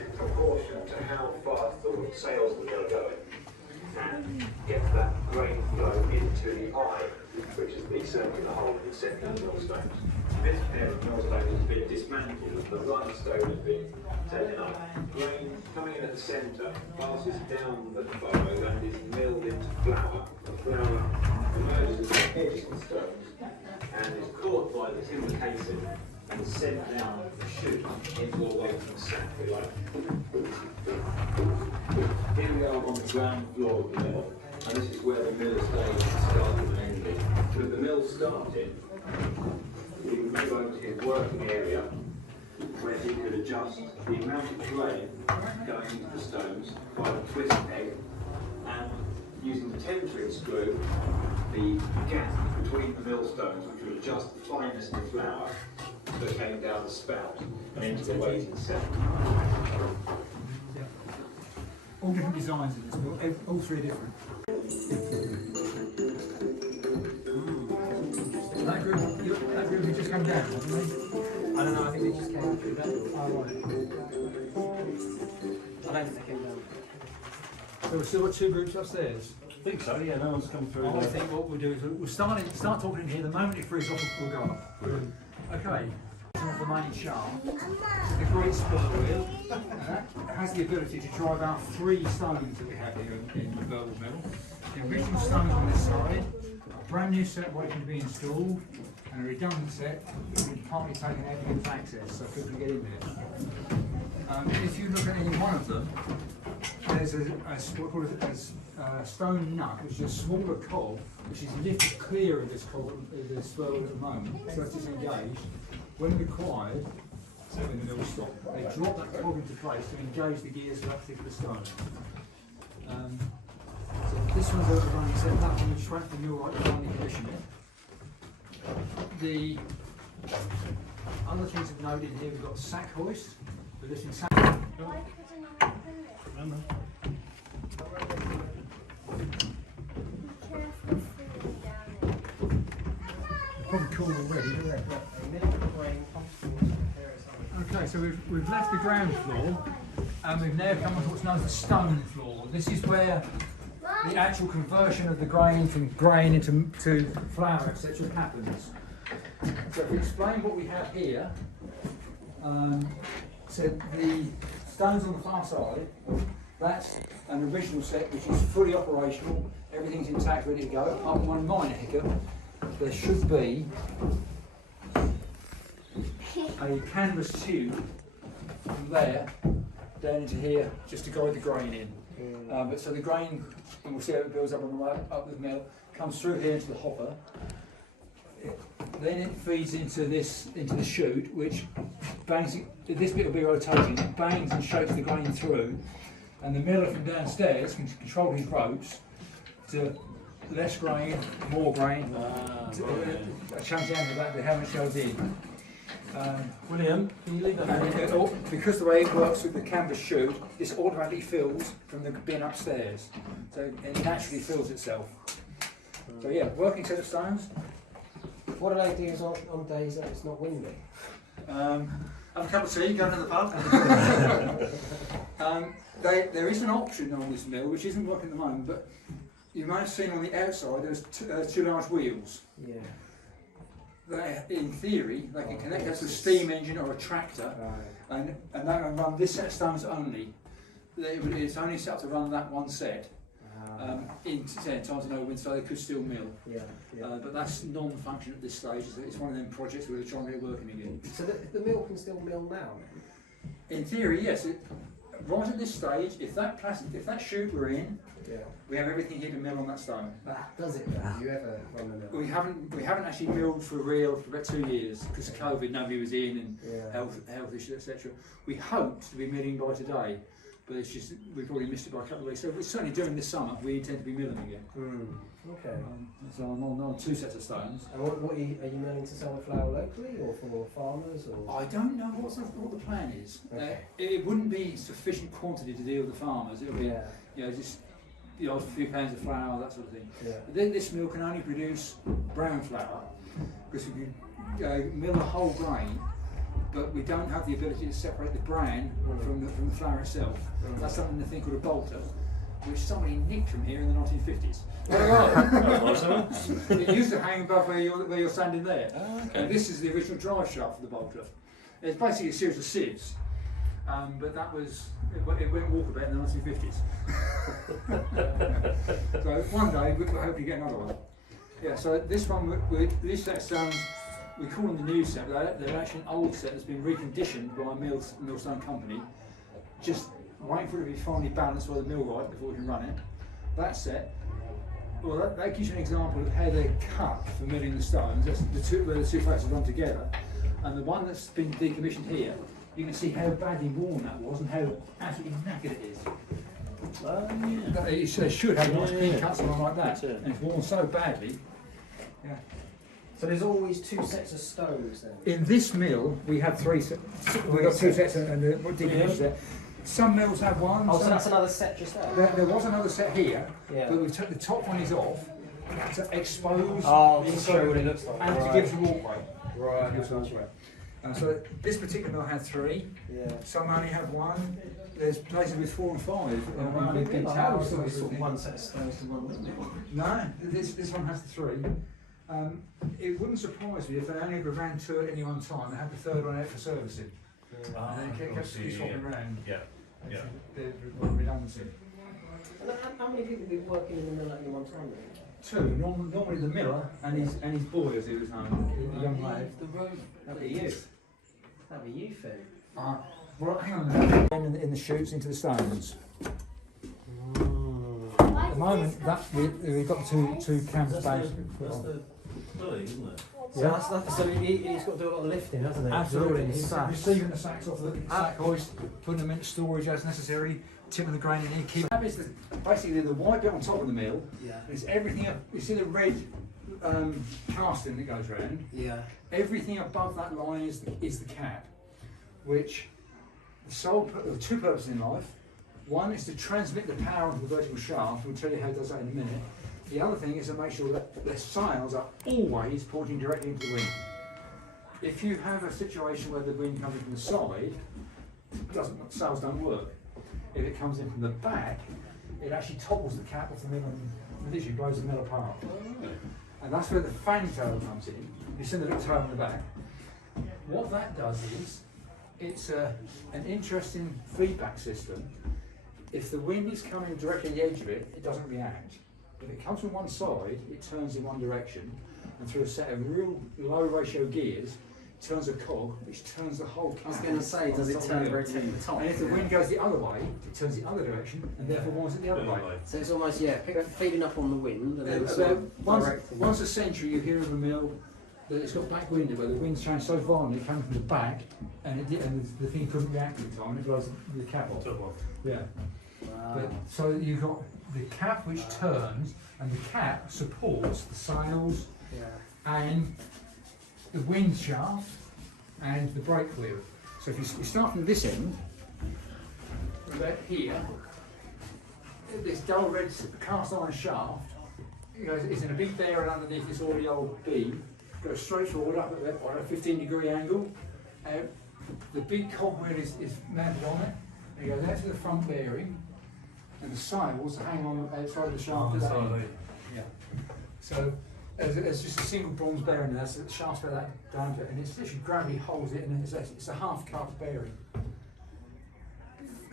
in proportion to how fast the sails that are going and get that grain flow into the eye, which is the circular hole in the centre of the millstones. This pair of millstones has been dismantled, the run stone has been taken up. Grain coming in at the centre passes down the furrow and is milled into flour. The flour emerges as a edge of the stones and is caught by the timber casing and sent down the chute into a waiting sack, if you like. Here we are on the ground floor of the mill, and this is where the mill stage started and ended. With the mill started, we would move over to his working area where he could adjust the amount of grain going into the stones by the twist peg, and using the tentering screw, the gap between the millstones, which would adjust the fineness of the flour that came down the spout and into the waiting set. All different designs in this mill, all three different. That group has just come down, haven't they? I don't know, I think they just came through that door. Oh, right. I don't think they came down. So we've still got two groups upstairs? I think so, yeah, no one's come through. I think what we'll do is we'll start talking in here. The moment it frees off, we'll go up. Okay. The main shaft, the great spur wheel, has the ability to drive out three stones that we have here in the Burwell Windmill. The original stones on this side, a brand new set waiting to be installed, and a redundant set which we've partly taken out to give access so people can get in there. If you look at any one of them, there's what we call a stone nut, which is a smaller cog, which is lifted clear of this cog, the spur wheel at the moment, so it's disengaged. When required, when the mill stop, they drop that cog into place to engage the gears of that particular stone. So this one's over running set, that one we shrank the mill right to running condition it. The other things to note in here, we've got sack hoist. We're lifting sack. Probably cool already, isn't it? Okay, so we've left the ground floor and we've now come on to what's known as the stone floor. This is where the actual conversion of the grain from grain into flour, etc. happens. So if we explain what we have here, so the stones on the far side, that's an original set which is fully operational, everything's intact, ready to go, apart from one minor hiccup. There should be a canvas tube from there down into here just to guide the grain in. But so the grain, and we'll see how it builds up on the way up the mill, comes through here into the hopper. Then it feeds into the chute, which bangs. This bit will be rotating. It bangs and shapes the grain through, and the miller from downstairs can control his ropes to less grain, more grain, change down to that, how much goes in. William, can you leave that? Because the way it works with the canvas chute, this automatically fills from the bin upstairs. So it naturally fills itself. So yeah, working set of stones. What do they do on days that it's not windy? Have a cup of tea, go to the pub. There is an option on this mill which isn't working at the moment, but you may have seen on the outside there's two large wheels. Yeah. In theory, they can connect us to a steam engine or a tractor, and they can run this set of stones only. It's only set up to run that one set. In times of no wind, so they could still mill. But that's non-function at this stage. It's one of them projects where we're trying to get it working again. So the mill can still mill now? In theory, yes. Right at this stage, if that chute we're in, we have everything here to mill on that stone. But does it though? Do you ever run the mill? We haven't actually milled for real for about 2 years because of COVID. Nobody was in and health issues, etc. We hoped to be milling by today, but it's just we've already missed it by a couple of weeks. So we're certainly during this summer we intend to be milling again. Okay. So I'm on 2 sets of stones. And what are you milling to sell the flour locally or for farmers? Or? I don't know what the plan is. Okay. It wouldn't be sufficient quantity to deal with the farmers. It'll be just a few pounds of flour, that sort of thing. But then this mill can only produce brown flour because we can mill the whole grain but we don't have the ability to separate the bran from the flour itself. That's something the thing called a bolter, which somebody nicked from here in the 1950s. It used to hang above where you're standing there. Oh, okay. And this is the original drive shaft for the bolter. It's basically a series of sieves, but it went walkabout in the 1950s. So one day we'll hopefully get another one. Yeah, so this one, this set of stones, we call them the new set, but they're actually an old set that's been reconditioned by a millstone company, just waiting for it to be finally balanced by the millwright before we can run it. That set, well, that gives you an example of how they're cut for milling the stones. That's where the two faces run together. And the one that's been decommissioned here, you can see how badly worn that was and how absolutely knackered it is. They should have nice clean cuts on like that, and it's worn so badly. Yeah. So there's always two sets of stones then? In this mill, we have three sets. We've got two sets and the decommissioned set. Some mills have one. Oh, so that's another set just there? There was another set here, Yeah. but we took the top one is off to expose to show what it looks like. and to give us a walkway. Right. Gives us a walkway. So this particular mill had three. Yeah. Some only have one. There's places with 4 and 5. Big towers. Sort of one set of stones to one windmill. No, this one has the 3. It wouldn't surprise me if they only ever ran 2 at any one time. They had the third one out for servicing. And then it kept swapping around. Yeah. The redundancy. And how many people be working in the mill at any one time then? 2. Normally the miller and his boy, as he was known, the young lad. The road. That'd be you. That'd be you, Finn. Well, hang on a minute. In the chutes into the stones. At the moment, that we've got two cams based. That's the pulley, isn't it? Yeah. So he's got to do a lot of lifting, hasn't he? Absolutely. He's sacked. Receiving the sacks off the sack hoist, putting them into storage as necessary, tipping the grain in here, keep. That is basically the white bit on top of the mill. Yeah. Is everything up. You see the red casting that goes around. Yeah. Everything above that line is the cap, which the two purposes in life. One is to transmit the power onto the vertical shaft. We'll tell you how it does that in a minute. The other thing is to make sure that the sails are always pointing directly into the wind. If you have a situation where the wind comes in from the side, sails don't work. If it comes in from the back, it actually topples the cap off the mill and literally blows the mill apart. And that's where the fantail comes in. You see the little tail on the back. What that does is, it's an interesting feedback system. If the wind is coming directly on the edge of it, it doesn't react. If it comes from one side, it turns in one direction, and through a set of real low ratio gears, it turns a cog, which turns the whole cap. I was going to say, does it turn rotating the top? And if the wind goes the other way, it turns the other direction, and therefore winds it the other way. So it's almost, feeding up on the wind, and then sort of directing. Once a century, you hear of a mill that it's got back wind, where the wind's changed so violently, it comes from the back, and the thing couldn't react in time, and it blows the cap off. Yeah. Wow. But, so you've got the cap which turns, and the cap supports the sails and the wind shaft and the brake wheel. So if you start from this end, about here, this dull red cast iron shaft is in a big bearing underneath this already old beam, goes straight forward up at a 15-degree angle. The big cogwheel is mounted on it, and it goes out to the front bearing, and the sails hang on the outside of the shaft at that end. Yeah. So there's just a single bronze bearing there, so the shaft's got that down to it, and it's literally gravity holds it, and it's a half-cup bearing.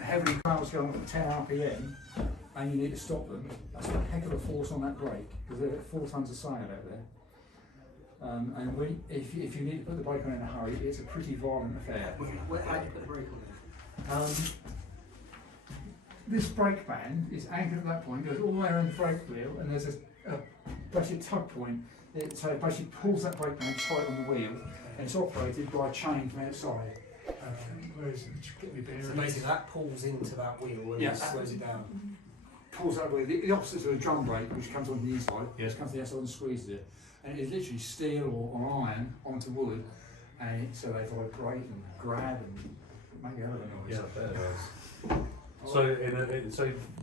Heavily cars going at 10 RPM, and you need to stop them. That's a heck of a force on that brake, because they've got 4 tons of sail out there. And if you need to put the brake on in a hurry, it's a pretty violent affair. How do you put the brake on it? This brake band is anchored at that point, goes all the way around the brake wheel, and there's basically a tug point. So it basically pulls that brake band tight on the wheel, and it's operated by a chain from outside. So basically that pulls into that wheel and slows it down. Pulls that wheel. The opposite of a drum brake, which comes on the inside, just comes to the outside and squeezes it. And it's literally steel or iron onto wood, and so they vibrate and grab and make a hell of a noise. Yeah, that does. So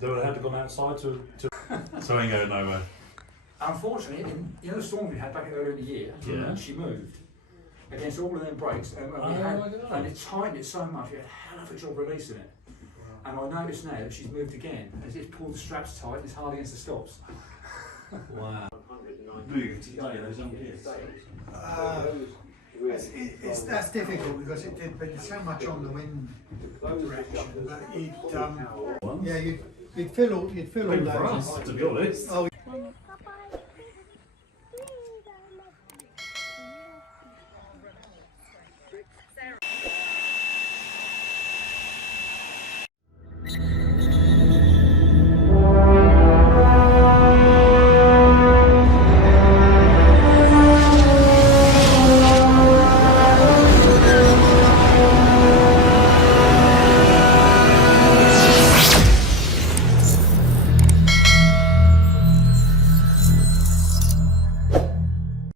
they would have to go outside to so ain't going nowhere. Unfortunately, in the storm we had back earlier in the year, she moved. against all of them brakes, and, Oh we had, my God. and it tightened it so much, we had a hell of a job releasing it. And I noticed now that she's moved again, and it's pulled the straps tight, and it's hard against the stops. Wow. 190 Moved. Oh yeah, those young kids. That's difficult because it depends so much on the wind direction that you'd fill all Maybe for those. us, to be honest. Oh,